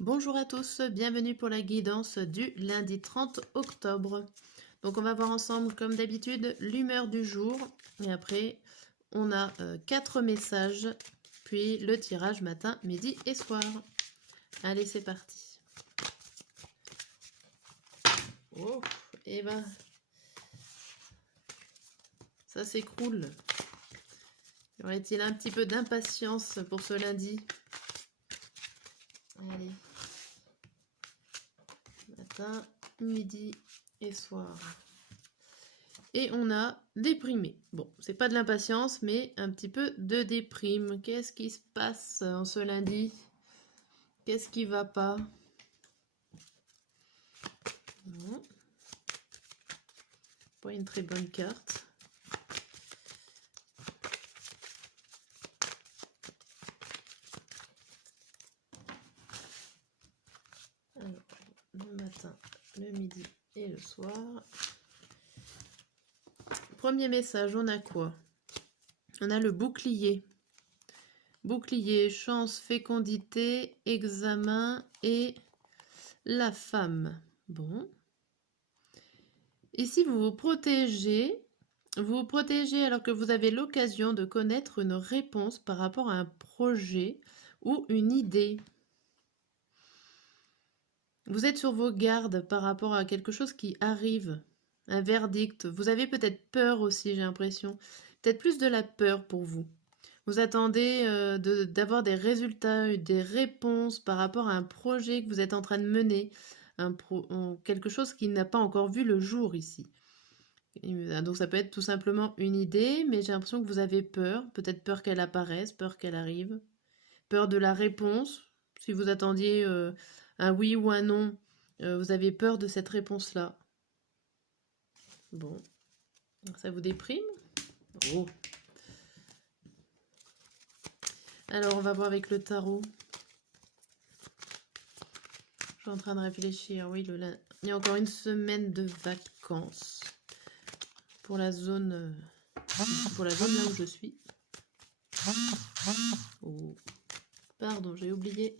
Bonjour à tous, bienvenue pour la guidance du lundi 30 octobre. Donc on va voir ensemble comme d'habitude l'humeur du jour et après on a 4 messages puis le tirage matin, midi et soir. Allez c'est parti. Oh, et ben ça s'écroule. Y aurait-il un petit peu d'impatience pour ce lundi? Allez. Matin, midi et soir. Et on a déprimé. Bon, c'est pas de l'impatience, mais un petit peu de déprime. Qu'est-ce qui se passe en ce lundi? Qu'est-ce qui va pas? Non. Pas une très bonne carte. Alors, le matin, le midi et le soir. Premier message, on a quoi? On a le bouclier. Bouclier, chance, fécondité, examen et la femme. Bon. Ici, vous vous protégez alors que vous avez l'occasion de connaître une réponse par rapport à un projet ou une idée. Vous êtes sur vos gardes par rapport à quelque chose qui arrive, un verdict. Vous avez peut-être peur aussi, j'ai l'impression. Peut-être plus de la peur pour vous. Vous attendez d'avoir des résultats, des réponses par rapport à un projet que vous êtes en train de mener, quelque chose qui n'a pas encore vu le jour ici. Donc ça peut être tout simplement une idée, mais j'ai l'impression que vous avez peur, peut-être peur qu'elle apparaisse, peur qu'elle arrive, peur de la réponse. Si vous attendiez un oui ou un non, vous avez peur de cette réponse-là. Bon, ça vous déprime? Oh. Alors on va voir avec le tarot. Je suis en train de réfléchir. Oui, il y a encore une semaine de vacances pour la zone là où je suis. Oh. Pardon, j'ai oublié.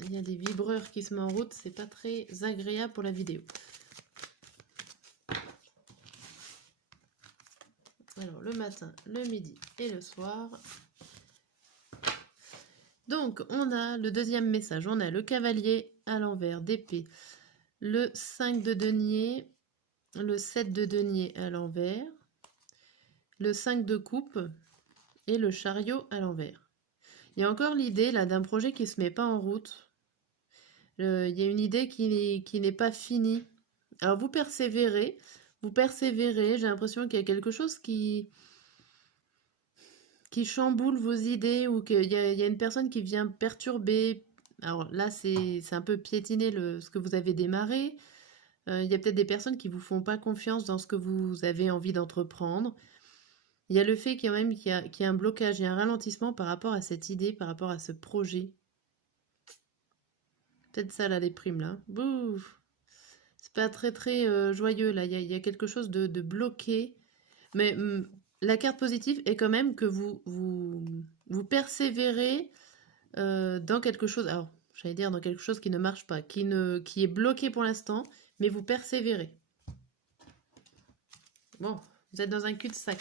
Il y a des vibreurs qui se mettent en route, c'est pas très agréable pour la vidéo. Alors, le matin, le midi et le soir. Donc, on a le deuxième message. On a le cavalier à l'envers d'épée, le 5 de denier, le 7 de denier à l'envers, le 5 de coupe et le chariot à l'envers. Il y a encore l'idée là d'un projet qui ne se met pas en route. Il y a une idée qui n'est pas finie. Alors vous persévérez, j'ai l'impression qu'il y a quelque chose qui chamboule vos idées ou qu'il y a une personne qui vient perturber. Alors là, c'est un peu piétiner ce que vous avez démarré. Il y a peut-être des personnes qui ne vous font pas confiance dans ce que vous avez envie d'entreprendre. Il y a le fait qu'il y a un blocage, il y a un ralentissement par rapport à cette idée, par rapport à ce projet. Peut-être ça, là, les primes, là. Bouh! C'est pas très, très joyeux, là. Il y a quelque chose de bloqué. Mais la carte positive est quand même que vous persévérez dans quelque chose. Alors, j'allais dire dans quelque chose qui ne marche pas, qui est bloqué pour l'instant, mais vous persévérez. Bon, vous êtes dans un cul-de-sac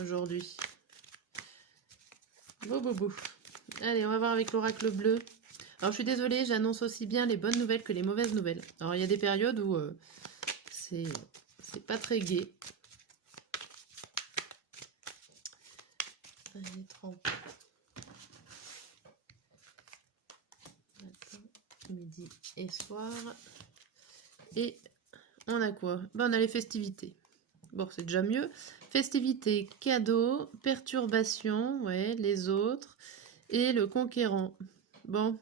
aujourd'hui. Bou. Allez, on va voir avec l'oracle bleu. Alors, je suis désolée, j'annonce aussi bien les bonnes nouvelles que les mauvaises nouvelles. Alors, il y a des périodes où c'est pas très gai. Allez, 30. Matin, midi et soir. Et on a quoi? Ben, on a les festivités. Bon, c'est déjà mieux. Festivités, cadeaux, perturbations, ouais, les autres. Et le conquérant. Bon,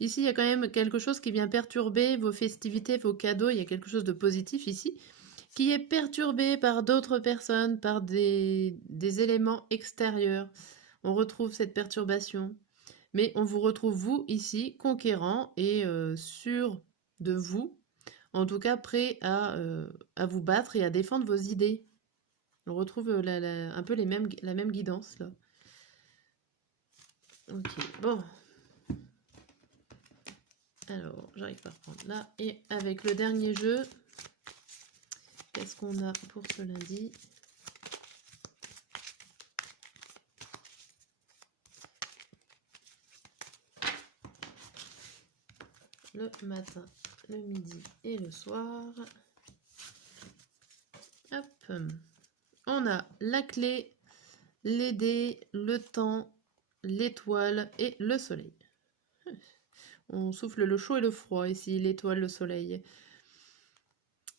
ici, il y a quand même quelque chose qui vient perturber vos festivités, vos cadeaux. Il y a quelque chose de positif ici, qui est perturbé par d'autres personnes, par des éléments extérieurs. On retrouve cette perturbation. Mais on vous retrouve, vous, ici, conquérant et sûr de vous, en tout cas prêt à vous battre et à défendre vos idées. On retrouve un peu la même guidance, là. Ok, bon. Alors, j'arrive pas à reprendre là. Et avec le dernier jeu, qu'est-ce qu'on a pour ce lundi? Le matin, le midi et le soir. Hop. On a la clé, les dés, le temps, l'étoile et le soleil. On souffle le chaud et le froid ici, l'étoile, le soleil.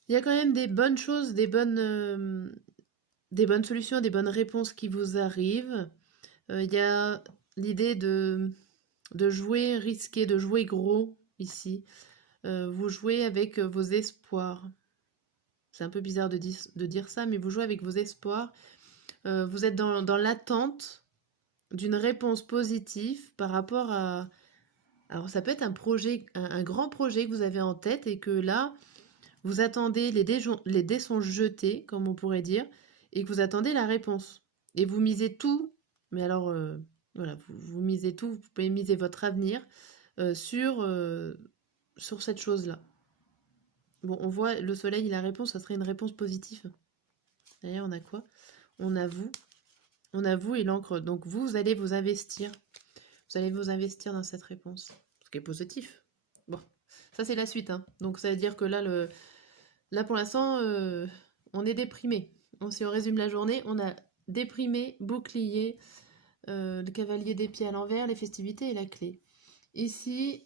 Il y a quand même des bonnes choses, des bonnes solutions, des bonnes réponses qui vous arrivent. Il y a l'idée de jouer risqué, de jouer gros ici. Vous jouez avec vos espoirs. C'est un peu bizarre de dire ça, mais vous jouez avec vos espoirs. Vous êtes dans l'attente d'une réponse positive par rapport à... Alors ça peut être un projet, un grand projet que vous avez en tête et que là, vous attendez, les dés sont jetés, comme on pourrait dire, et que vous attendez la réponse. Et vous misez tout, mais alors, voilà, vous misez tout, vous pouvez miser votre avenir sur cette chose-là. Bon, on voit le soleil, la réponse, ça serait une réponse positive. D'ailleurs, on a quoi? On a vous. On a vous et l'encre. Donc vous allez vous investir. Vous allez vous investir dans cette réponse. Ce qui est positif. Bon, ça c'est la suite. Hein. Donc ça veut dire que là pour l'instant, on est déprimé. Si on résume la journée, on a déprimé, bouclier, le cavalier des pieds à l'envers, les festivités et la clé. Ici,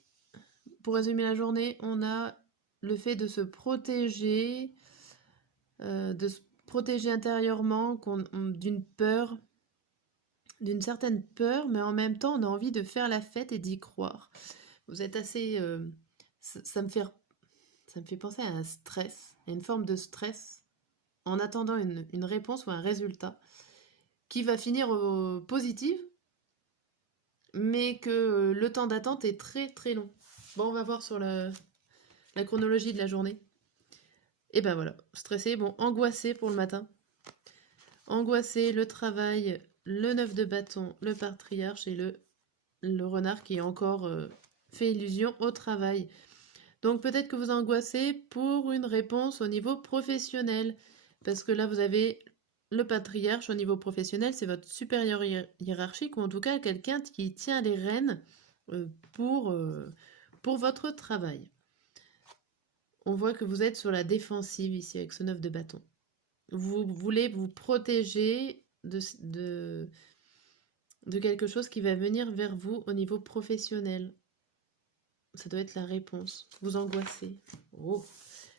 pour résumer la journée, on a le fait de se protéger intérieurement d'une peur, d'une certaine peur, mais en même temps, on a envie de faire la fête et d'y croire. Vous êtes assez... ça me fait penser à un stress, à une forme de stress, en attendant une réponse ou un résultat qui va finir positive, mais que le temps d'attente est très très long. Bon, on va voir sur la chronologie de la journée. Et ben voilà, stressé, bon, angoissé pour le matin. Angoissé, le travail, le 9 de bâton, le patriarche et le renard qui encore fait illusion au travail. Donc peut-être que vous angoissez pour une réponse au niveau professionnel. Parce que là, vous avez le patriarche au niveau professionnel, c'est votre supérieur hiérarchique, ou en tout cas quelqu'un qui tient les rênes pour votre travail. On voit que vous êtes sur la défensive ici avec ce 9 de bâton. Vous voulez vous protéger de quelque chose qui va venir vers vous au niveau professionnel. Ça doit être la réponse. Vous angoissez. Oh.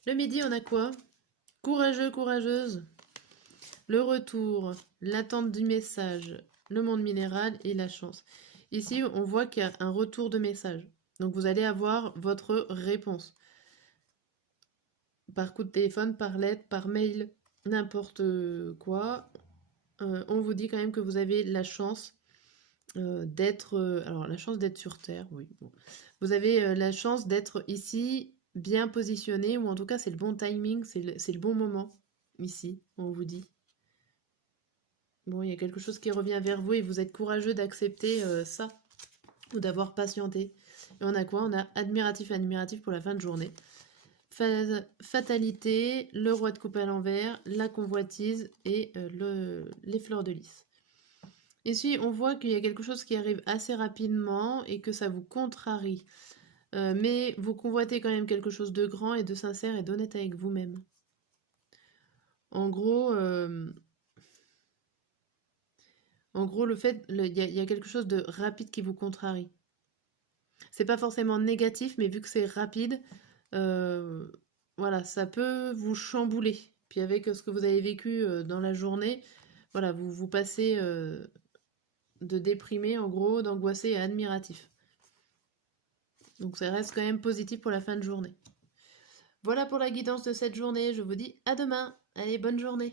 Le midi, on a quoi? Courageux, courageuse. Le retour, l'attente du message, le monde minéral et la chance. Ici, on voit qu'il y a un retour de message. Donc, vous allez avoir votre réponse. Par coup de téléphone, par lettre, par mail, n'importe quoi. On vous dit quand même que vous avez la chance d'être... alors, la chance d'être sur Terre, oui. Bon. Vous avez la chance d'être ici, bien positionné, ou en tout cas, c'est le bon timing, c'est le bon moment, ici, on vous dit. Bon, il y a quelque chose qui revient vers vous et vous êtes courageux d'accepter ça, ou d'avoir patienté. Et on a quoi? On a admiratif pour la fin de journée. Fatalité, le roi de coupe à l'envers, la convoitise et les fleurs de lys. Ici, on voit qu'il y a quelque chose qui arrive assez rapidement et que ça vous contrarie. Mais vous convoitez quand même quelque chose de grand et de sincère et d'honnête avec vous-même. En gros, le fait, il y a quelque chose de rapide qui vous contrarie. C'est pas forcément négatif, mais vu que c'est rapide, voilà, ça peut vous chambouler. Puis avec ce que vous avez vécu dans la journée, voilà, vous passez de déprimé, en gros, d'angoissé à admiratif. Donc ça reste quand même positif pour la fin de journée. Voilà pour la guidance de cette journée. Je vous dis à demain. Allez, bonne journée.